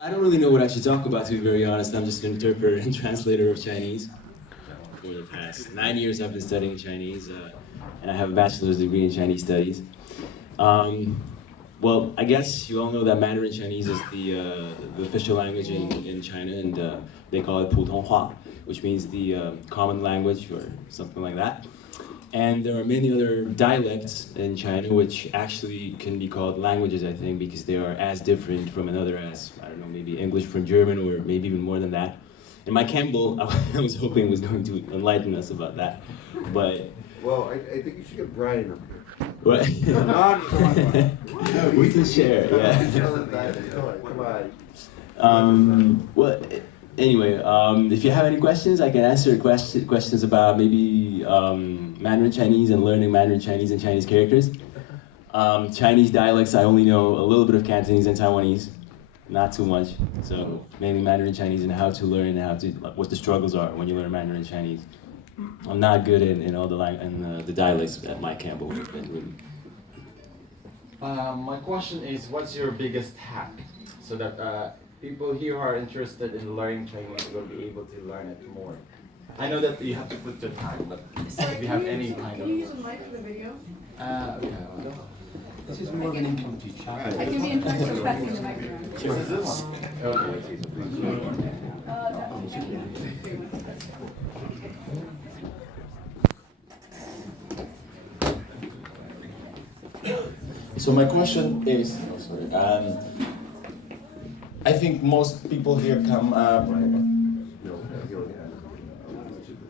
I don't really know what I should talk about, to be very honest. I'm just an interpreter and translator of Chinese. For the past 9 years, I've been studying Chinese, and I have a bachelor's degree in Chinese studies. Um, well, I guess you all know that Mandarin Chinese is the official language in China, and they call it 普通话, which means the common language or something like that. And there are many other dialects in China which actually can be called languages, I think, because they are as different from another as, I don't know, maybe English from German or maybe even more than that. And Mike Campbell, I was hoping was going to enlighten us about that, but... Well, I think you should get Brian up here. What? We can share, yeah. Come on. Well, anyway, if you have any questions, I can answer questions about maybe Mandarin Chinese and learning Mandarin Chinese and Chinese characters. Chinese dialects, I only know a little bit of Cantonese and Taiwanese, not too much. So mainly Mandarin Chinese and how to learn and what the struggles are when you learn Mandarin Chinese. I'm not good in all the dialects that Mike Campbell would have been really. My question is, what's your biggest hack so that people here who are interested in learning Chinese will be able to learn it more? I know that you have to put your time, but if you have any kind of... Can you use a mic for the video? Okay. This is more of an impromptu chat. I can be in touch with pressing the microphone. This is this one. Okay. So my question is, I think most people here come.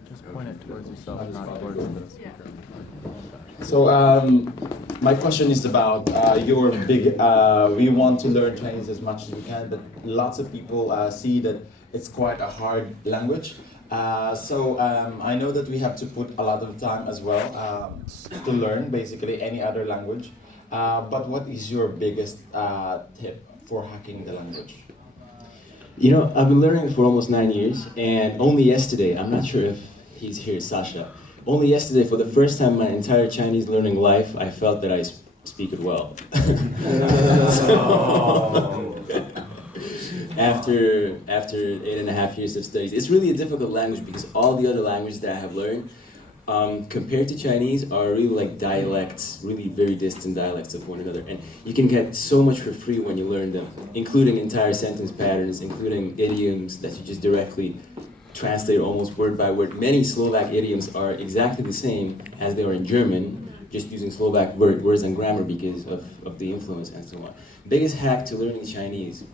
Just point it towards yourself, not towards the speaker. So my question is about your big. We want to learn Chinese as much as we can, but lots of people see that it's quite a hard language. So I know that we have to put a lot of time as well to learn basically any other language. But what is your biggest tip for hacking the language? You know, I've been learning it for almost 9 years, and only yesterday, I'm not sure if he's here, Sasha, only yesterday, for the first time in my entire Chinese learning life, I felt that I speak it well. After 8.5 years of studies. It's really a difficult language because all the other languages that I have learned, compared to Chinese, are really like dialects, really very distant dialects of one another. And you can get so much for free when you learn them, including entire sentence patterns, including idioms that you just directly translate almost word by word. Many Slovak idioms are exactly the same as they are in German, just using Slovak words and grammar because of the influence and so on. Biggest hack to learning Chinese?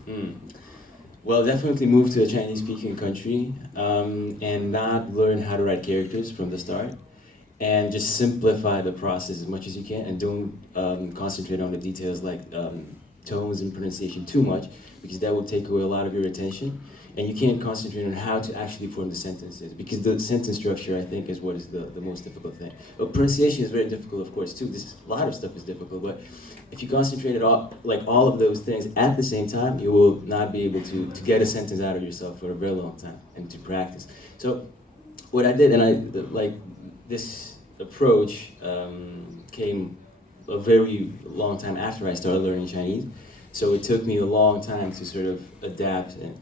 Well, definitely move to a Chinese-speaking country and not learn how to write characters from the start, and just simplify the process as much as you can, and don't concentrate on the details like tones and pronunciation too much, because that will take away a lot of your attention, and you can't concentrate on how to actually form the sentences, because the sentence structure, I think, is what is the most difficult thing. But pronunciation is very difficult, of course, too. A lot of stuff is difficult, but if you concentrate all of those things at the same time, you will not be able to get a sentence out of yourself for a very long time and to practice. So what I did, and this approach came a very long time after I started learning Chinese. So it took me a long time to sort of adapt. And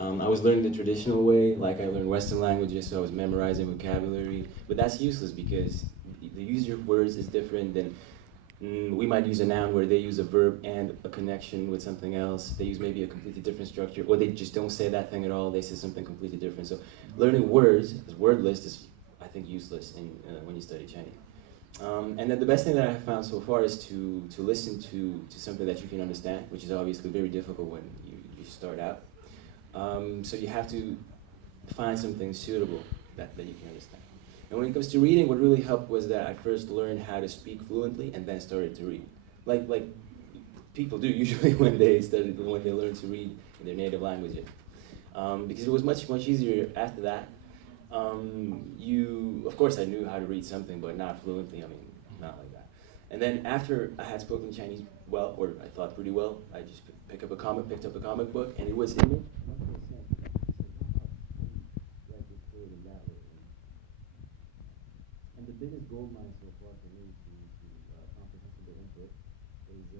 I was learning the traditional way, like I learned Western languages, so I was memorizing vocabulary. But that's useless because the use of words is different than we might use a noun where they use a verb and a connection with something else. They use maybe a completely different structure, or they just don't say that thing at all. They say something completely different. So learning words as word list is, I think, useless when you study Chinese. And then the best thing that I have found so far is to listen to something that you can understand, which is obviously very difficult when you start out. So you have to find something suitable that you can understand. And when it comes to reading, what really helped was that I first learned how to speak fluently and then started to read. Like people do usually when they learn to read in their native languages. Because it was much easier after that. Of course I knew how to read something, but not fluently, not like that. And then after I had spoken Chinese well, or I thought pretty well, I just picked up a comic book, and it was English. And the biggest gold mine so far for me to comprehensible input is